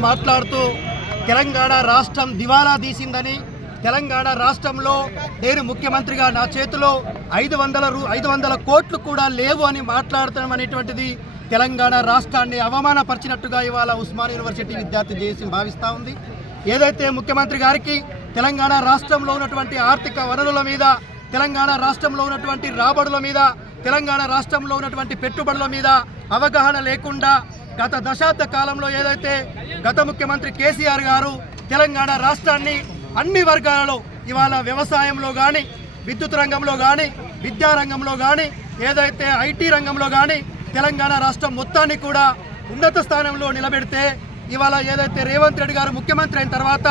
మాట్లాడుతూ తెలంగాణ రాష్ట్రం దివాలా తీసిందని తెలంగాణ రాష్ట్రంలో నేను ముఖ్యమంత్రిగా నా చేతిలో ఐదు వందల రూ ఐదు వందల కోట్లు కూడా లేవు అని మాట్లాడటం అనేటువంటిది తెలంగాణ రాష్ట్రాన్ని అవమానపరిచినట్టుగా ఇవాళ ఉస్మాన్ యూనివర్సిటీ విద్యార్థి చేసి భావిస్తూ ఉంది. ఏదైతే ముఖ్యమంత్రి గారికి తెలంగాణ రాష్ట్రంలో ఉన్నటువంటి ఆర్థిక వనరుల మీద తెలంగాణ రాష్ట్రంలో ఉన్నటువంటి రాబడుల మీద తెలంగాణ రాష్ట్రంలో ఉన్నటువంటి పెట్టుబడుల మీద అవగాహన లేకుండా గత దశాబ్ద కాలంలో ఏదైతే గత ముఖ్యమంత్రి కేసీఆర్ గారు తెలంగాణ రాష్ట్రాన్ని అన్ని వర్గాలలో ఇవాళ వ్యవసాయంలో కానీ విద్యుత్ రంగంలో కానీ విద్యారంగంలో కానీ ఏదైతే ఐటీ రంగంలో కానీ తెలంగాణ రాష్ట్రం మొత్తాన్ని కూడా ఉన్నత స్థానంలో నిలబెడితే ఇవాళ ఏదైతే రేవంత్ రెడ్డి గారు ముఖ్యమంత్రి అయిన తర్వాత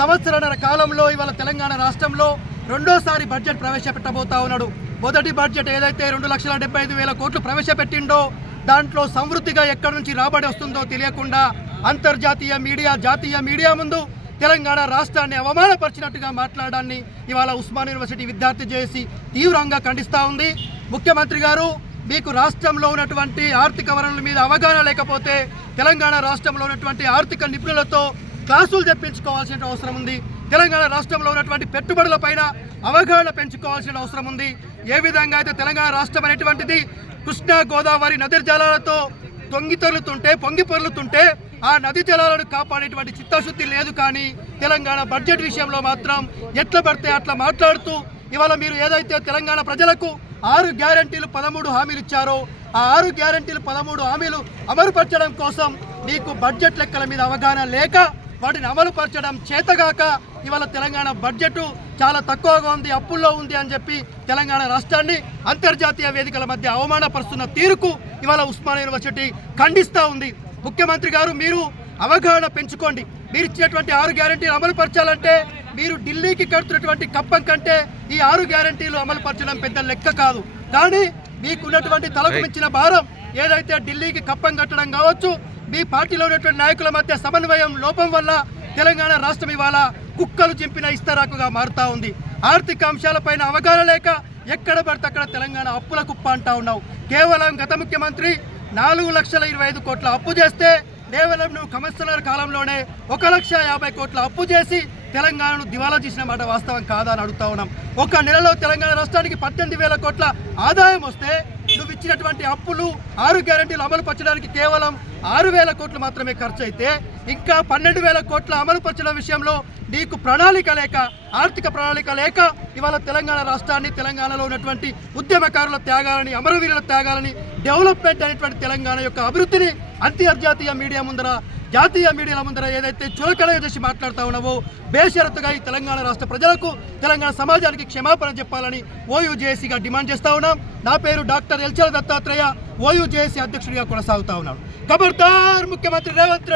సంవత్సరాల కాలంలో ఇవాళ తెలంగాణ రాష్ట్రంలో రెండోసారి బడ్జెట్ ప్రవేశపెట్టబోతా ఉన్నాడు. మొదటి బడ్జెట్ ఏదైతే రెండు లక్షల డెబ్బై ఐదు వేల కోట్లు ప్రవేశపెట్టిండో దాంట్లో సమృద్ధిగా ఎక్కడి నుంచి రాబడి వస్తుందో తెలియకుండా అంతర్జాతీయ మీడియా జాతీయ మీడియా ముందు తెలంగాణ రాష్ట్రాన్ని అవమానపరిచినట్టుగా మాట్లాడాన్ని ఇవాళ ఉస్మాన్ యూనివర్సిటీ విద్యార్థి చేసి తీవ్రంగా ఖండిస్తూ ఉంది. ముఖ్యమంత్రి గారు మీకు రాష్ట్రంలో ఉన్నటువంటి ఆర్థిక వనరుల మీద అవగాహన లేకపోతే తెలంగాణ రాష్ట్రంలో ఉన్నటువంటి ఆర్థిక నిపుణులతో క్లాసులు తెప్పించుకోవాల్సిన అవసరం ఉంది. తెలంగాణ రాష్ట్రంలో ఉన్నటువంటి పెట్టుబడుల పైన అవగాహన పెంచుకోవాల్సిన అవసరం ఉంది. ఏ విధంగా అయితే తెలంగాణ రాష్ట్రం అనేటువంటిది కృష్ణా గోదావరి నదీ జలాలతో తొంగి తొలుతుంటే పొంగి పొరులుతుంటే ఆ నది జలాలను కాపాడేటువంటి చిత్తశుద్ధి లేదు కానీ తెలంగాణ బడ్జెట్ విషయంలో మాత్రం ఎట్లా పడితే అట్లా మాట్లాడుతూ ఇవాళ మీరు ఏదైతే తెలంగాణ ప్రజలకు ఆరు గ్యారంటీలు పదమూడు హామీలు ఇచ్చారో ఆ ఆరు గ్యారంటీలు పదమూడు హామీలు అమలుపరచడం కోసం మీకు బడ్జెట్ లెక్కల మీద అవగాహన లేక వాటిని అమలుపరచడం చేతగాక ఇవాళ తెలంగాణ బడ్జెట్ చాలా తక్కువగా ఉంది అప్పుల్లో ఉంది అని చెప్పి తెలంగాణ రాష్ట్రాన్ని అంతర్జాతీయ వేదికల మధ్య అవమానపరుస్తున్న తీరుకు ఇవాళ ఉస్మానియా యూనివర్సిటీ ఖండిస్తూ ఉంది. ముఖ్యమంత్రి గారు మీరు అవగాహన పెంచుకోండి. మీరు ఇచ్చినటువంటి ఆరు గ్యారంటీలు అమలు పరచాలంటే మీరు ఢిల్లీకి కడుతున్నటువంటి కప్పం కంటే ఈ ఆరు గ్యారంటీలు అమలు పరచడం పెద్ద లెక్క కాదు. కానీ మీకున్నటువంటి తలకు మించిన భారం ఏదైతే ఢిల్లీకి కప్పం కట్టడం కావచ్చు మీ పార్టీలో ఉన్నటువంటి నాయకుల మధ్య సమన్వయం లోపం వల్ల తెలంగాణ రాష్ట్రం ఇవాళ కుక్కలు చింపిన ఇస్తరాకుగా మారుతా ఉంది. ఆర్థిక అంశాలపైన అవగాహన లేక ఎక్కడ పడితే అక్కడ తెలంగాణ అప్పుల కుప్ప అంటా ఉన్నావు. కేవలం గత ముఖ్యమంత్రి నాలుగు లక్షల ఇరవై ఐదు కోట్ల అప్పు చేస్తే కేవలం నువ్వు కమిషనర్ కాలంలోనే ఒక లక్ష యాభై కోట్ల అప్పు చేసి తెలంగాణను దివాలా చేసిన మాట వాస్తవం కాదా అని అడుగుతా ఉన్నాం. ఒక నెలలో తెలంగాణ రాష్ట్రానికి పద్దెనిమిది వేల కోట్ల ఆదాయం వస్తే నువ్వు ఇచ్చినటువంటి అప్పులు ఆరు గ్యారంటీలు అమలు పరచడానికి కేవలం ఆరు వేల కోట్లు మాత్రమే ఖర్చు అయితే ఇంకా పన్నెండు వేల కోట్ల అమలు పరచడం విషయంలో నీకు ప్రణాళిక లేక ఆర్థిక ప్రణాళిక లేక ఇవాళ తెలంగాణ రాష్ట్రాన్ని తెలంగాణలో ఉన్నటువంటి ఉద్యమకారుల త్యాగాలని అమరవీరుల త్యాగాలని డెవలప్మెంట్ అనేటువంటి తెలంగాణ యొక్క అభివృద్ధిని అంతర్జాతీయ మీడియా ముందర జాతీయ మీడియాల ముందర ఏదైతే చులకడగా చేసి మాట్లాడుతూ ఉన్నావో బేషరతుగా ఈ తెలంగాణ రాష్ట్ర ప్రజలకు తెలంగాణ సమాజానికి క్షమాపణ చెప్పాలని ఓయూజేసీగా డిమాండ్ చేస్తూ ఉన్నాం. నా పేరు డాక్టర్ ఎల్చల దత్తాత్రేయ ఓయూజేసీ అధ్యక్షుడిగా కొనసాగుతా ఉన్నాడు ఖబర్దార్ ముఖ్యమంత్రి రేవంత్ రెడ్డి!